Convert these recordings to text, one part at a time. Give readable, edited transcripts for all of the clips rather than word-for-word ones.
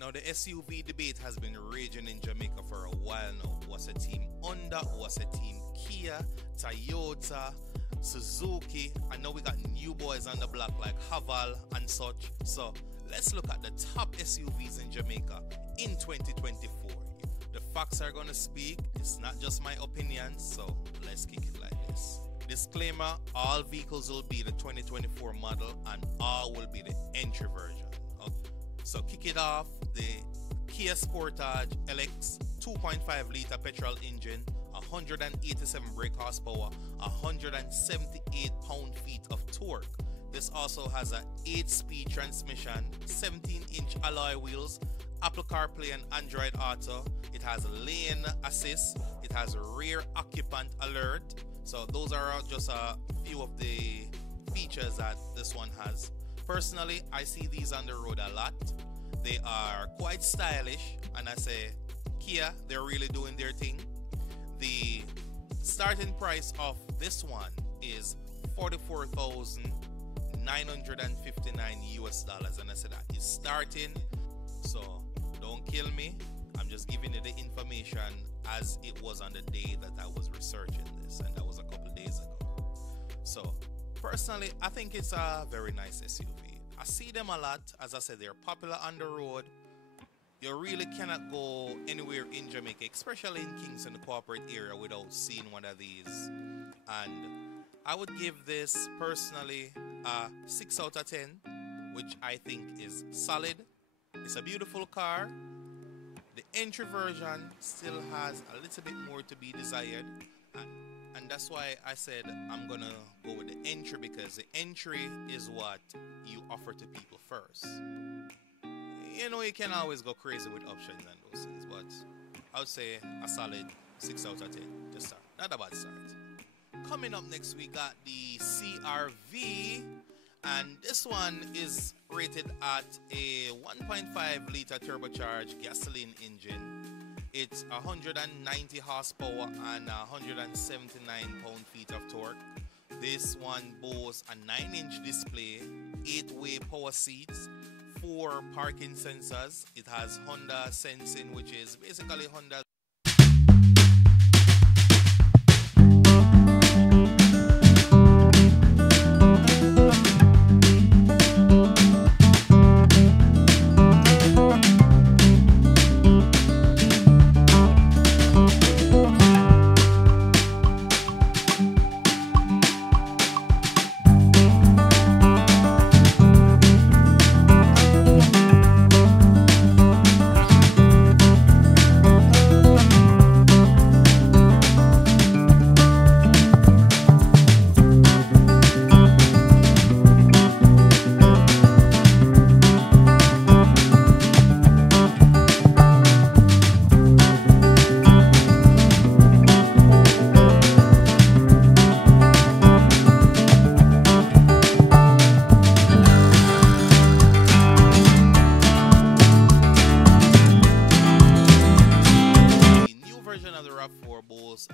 Now, the SUV debate has been raging in Jamaica for a while now. Was a team Honda, was a team Kia, Toyota, Suzuki. I know we got new boys on the block like Haval and such. So let's look at the top SUVs in Jamaica in 2024. The facts are gonna speak. It's not just my opinion, so let's kick it like this. Disclaimer, all vehicles will be the 2024 model and all will be the entry version. Okay. So kick it off, the Kia Sportage LX 2.5 litre petrol engine, 187 brake horsepower, 178 pound-feet of torque. This also has an 8-speed transmission, 17-inch alloy wheels, Apple CarPlay and Android Auto. It has lane assist. It has rear occupant alert. So those are just a few of the features that this one has. Personally, I see these on the road a lot. They are quite stylish, and I say, Kia, they're really doing their thing. The starting price of this one is $44,959 and I said that is starting. So don't kill me, I'm just giving you the information as it was on the day that I was researching this, and that was a couple days ago. So personally, I think it's a very nice SUV. I see them a lot. As I said, they're popular on the road. You really cannot go anywhere in Jamaica, especially in Kingston, the corporate area, without seeing one of these. And I would give this personally a 6 out of 10, which I think is solid. It's a beautiful car. The entry version still has a little bit more to be desired. And that's why I said I'm going to go with the entry, because the entry is what you offer to people first. You know, you can always go crazy with options and those things, but I would say a solid 6 out of 10 to start. Not a bad start. Coming up next, we got the CRV, and this one is rated at a 1.5 litre turbocharged gasoline engine. It's 190 horsepower and 179 pound-feet of torque. This one boasts a 9-inch display, 8-way power seats, 4 parking sensors. It has Honda Sensing, which is basically Honda.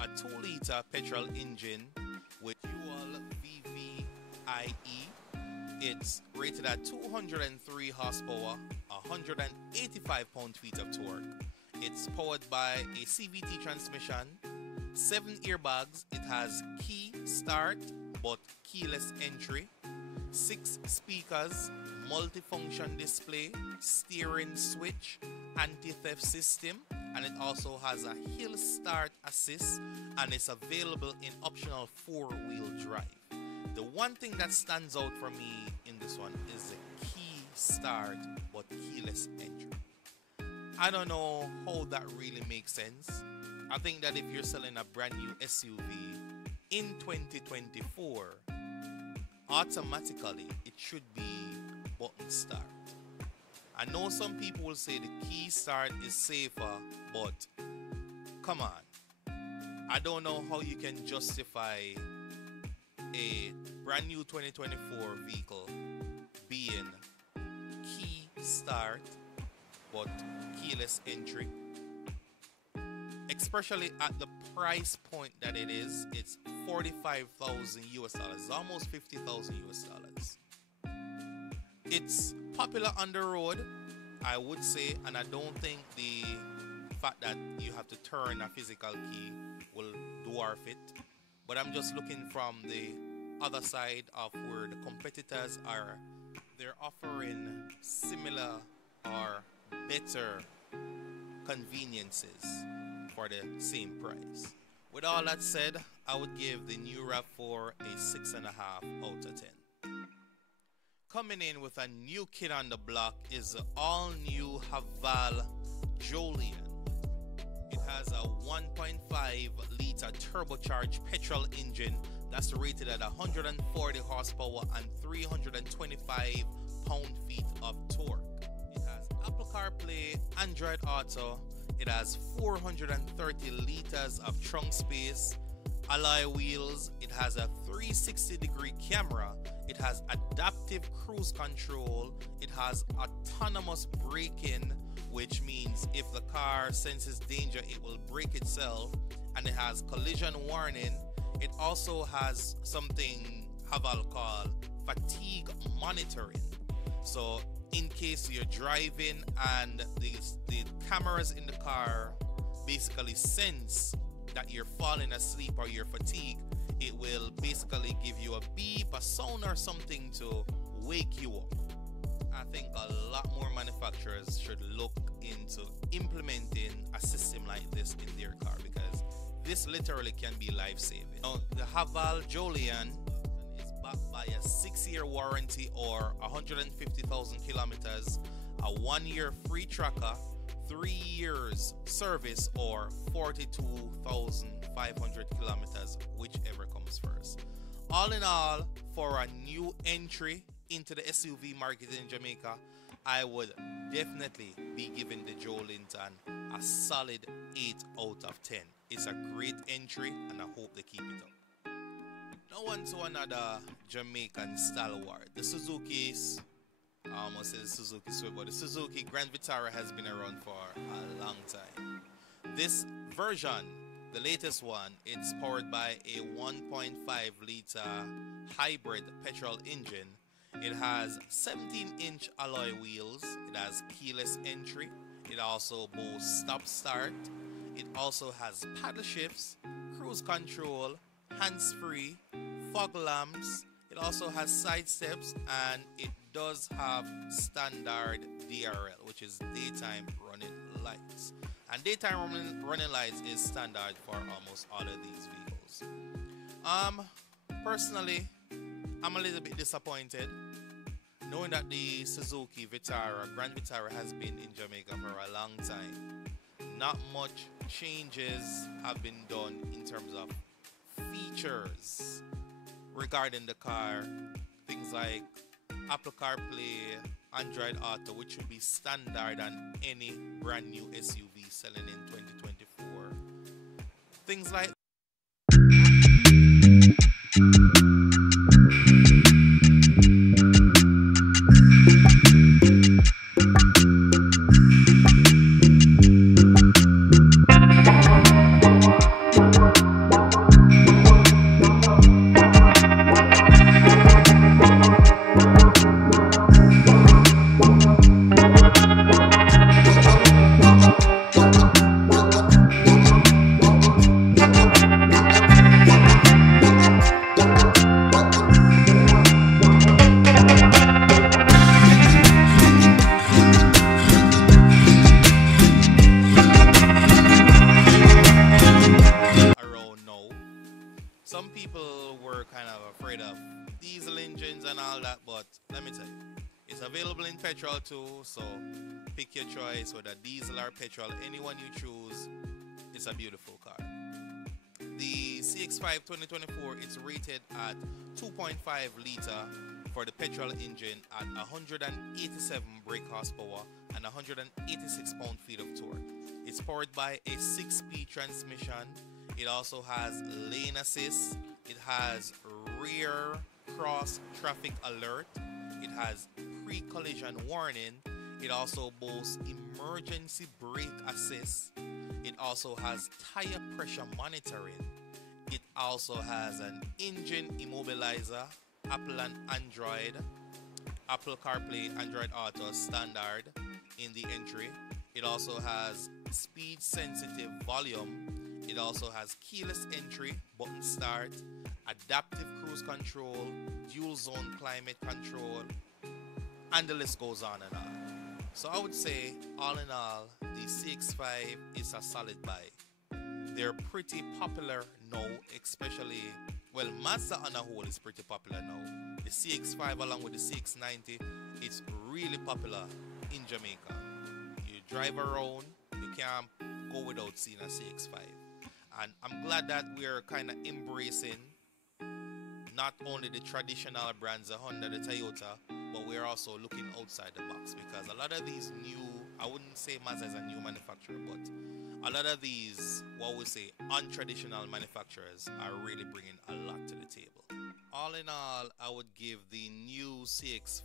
A 2-litre petrol engine with dual VVIE. It's rated at 203 horsepower, 185 pound-feet of torque. It's powered by a CVT transmission, 7 airbags. It has key start but keyless entry, 6 speakers, multifunction display, steering switch, anti-theft system, and it also has a hill start assist, and it's available in optional 4-wheel drive. The one thing that stands out for me in this one is the key start but keyless entry. I don't know how that really makes sense. I think that if you're selling a brand new SUV in 2024, automatically it should be button start. I know some people will say the key start is safer, but come on. I don't know how you can justify a brand new 2024 vehicle being key start but keyless entry, especially at the price point that it is. It's $45,000, almost $50,000. It's popular on the road, I would say, and I don't think the fact that you have to turn a physical key will dwarf it, but I'm just looking from the other side of where the competitors are. They're offering similar or better conveniences for the same price. With all that said, I would give the new RAV4 a 6.5 out of 10. Coming in with a new kid on the block is the all-new Haval Jolian. It has a 1.5-liter turbocharged petrol engine that's rated at 140 horsepower and 325 pound-feet of torque. It has Apple CarPlay, Android Auto. It has 430 liters of trunk space, alloy wheels. It has a 360-degree camera. It has adaptive cruise control. It has autonomous braking, which means if the car senses danger, it will brake itself. And it has collision warning. It also has something Haval called fatigue monitoring. So in case you're driving and the cameras in the car basically sense that you're falling asleep or you're fatigued, it will basically give you a beep, a sound or something to wake you up. I think a lot more manufacturers should look into implementing a system like this in their car, because this literally can be life-saving. Now, the Haval Jolian is backed by a 6-year warranty or 150,000 kilometers, a 1-year free tracker, 3 years service, or 42,500 kilometers, whichever comes first. All in all, for a new entry into the SUV market in Jamaica, I would definitely be giving the Jolinton a solid 8 out of 10. It's a great entry and I hope they keep it up. Now on to another Jamaican stalwart. The Suzuki's, I almost said the Suzuki Swift, but the Suzuki Grand Vitara has been around for a long time. This version, the latest one, it's powered by a 1.5-liter hybrid petrol engine. It has 17-inch alloy wheels. It has keyless entry. It also boasts stop-start. It also has paddle shifts, cruise control, hands-free, fog lamps. It also has side steps, and it does have standard DRL, which is daytime running lights. And daytime running lights is standard for almost all of these vehicles. Personally, I'm a little bit disappointed knowing that the Suzuki Vitara, Grand Vitara, has been in Jamaica for a long time. Not much changes have been done in terms of features regarding the car. Things like Apple CarPlay, Android Auto, which will be standard on any brand new SUV selling in 2024. Things like some people were kind of afraid of diesel engines and all that, but let me tell you, it's available in petrol too, so pick your choice, whether diesel or petrol, anyone you choose. It's a beautiful car. The CX-5 2024, it's rated at 2.5 liter for the petrol engine at 187 brake horsepower and 186 pound-feet of torque. It's powered by a 6-speed transmission. It also has lane assist. It has rear cross traffic alert. It has pre-collision warning. It also boasts emergency brake assist. It also has tire pressure monitoring. It also has an engine immobilizer, Apple and Android, Apple CarPlay, Android Auto standard. in the entry. It also has speed sensitive volume. It also has keyless entry, button start, adaptive cruise control, dual zone climate control, and the list goes on and on. So I would say, all in all, the CX-5 is a solid buy. They're pretty popular now, especially, well, Mazda on a whole is pretty popular now. The CX-5 along with the CX-90, it's really popular in Jamaica. You drive around, you can't go without seeing a CX-5. And I'm glad that we're kind of embracing not only the traditional brands, the Honda, the Toyota, but we're also looking outside the box, because a lot of these new, I wouldn't say Mazda is a new manufacturer, but a lot of these, what we say, untraditional manufacturers are really bringing a lot to the table. All in all, I would give the new CX-5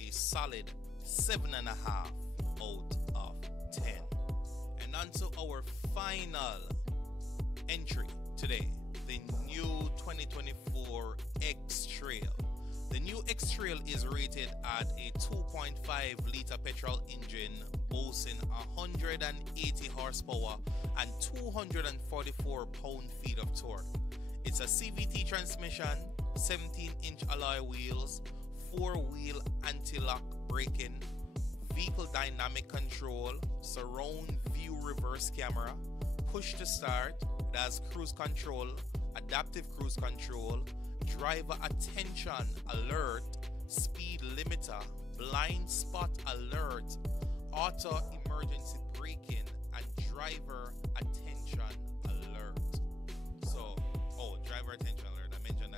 a solid 7.5 out of 10. And on to our final entry today, the new 2024 X-Trail. The new X-Trail is rated at a 2.5 liter petrol engine boasting 180 horsepower and 244 pound-feet of torque. It's a CVT transmission, 17-inch alloy wheels, 4-wheel anti-lock braking, vehicle dynamic control, surround view reverse camera, push to start. It has cruise control, adaptive cruise control, driver attention alert, speed limiter, blind spot alert, auto emergency braking, and driver attention alert. So, oh, driver attention alert, I mentioned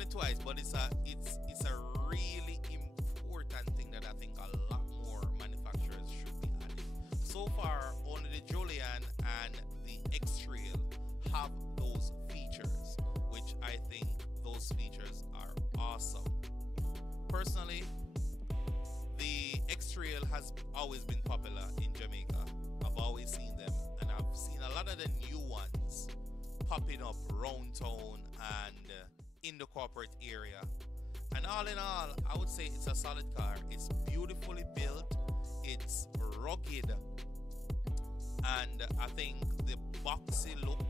that twice, but it's a really important thing that I think a lot more manufacturers should be adding. So far, only the Julian and the X-Trail have those features, which I think those features are awesome. Personally, the X-Trail has always been popular in Jamaica. I've always seen them, and I've seen a lot of the new ones popping up around town and in the corporate area. And all in all, I would say it's a solid car. It's beautifully built, it's rugged, and I think the boxy look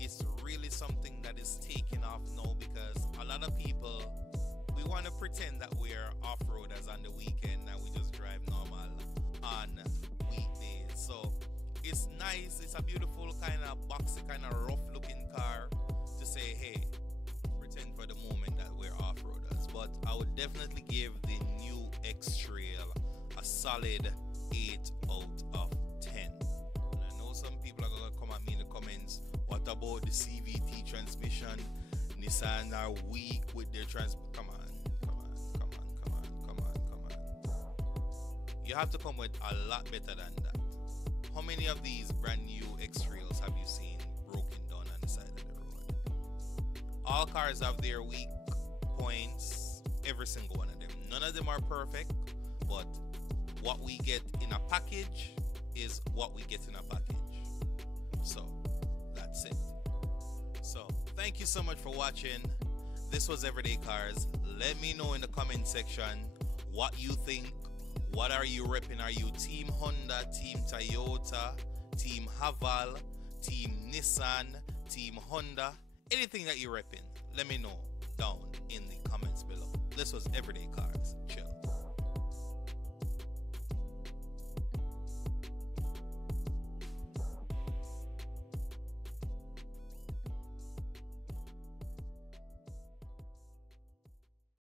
is really something that is taking off now, because a lot of people, we want to pretend that we're off-roaders on the weekend and we just drive normal on weekdays. So it's nice, it's a beautiful kind of boxy, kind of rough looking car to say, hey, pretend for the moment that we're off-roaders. But I would definitely give the new X-Trail a solid 8 out of 10. And I know some people are going to come at me in the comments, what about the CVT transmission? Nissan are weak with their come on. You have to come with a lot better than that. How many of these brand new X-Trails have you seen broken down on the side of the road? All cars have their weak points, every single one of them. None of them are perfect, but what we get in a package is what we get in a package. So that's it. So thank you so much for watching. This was Everyday Cars. Let me know in the comment section what you think. What are you repping? Are you Team Honda, Team Toyota, Team Haval, Team Nissan, Team Honda? Anything that you're repping, let me know down in the comments below. This was Everyday Cars.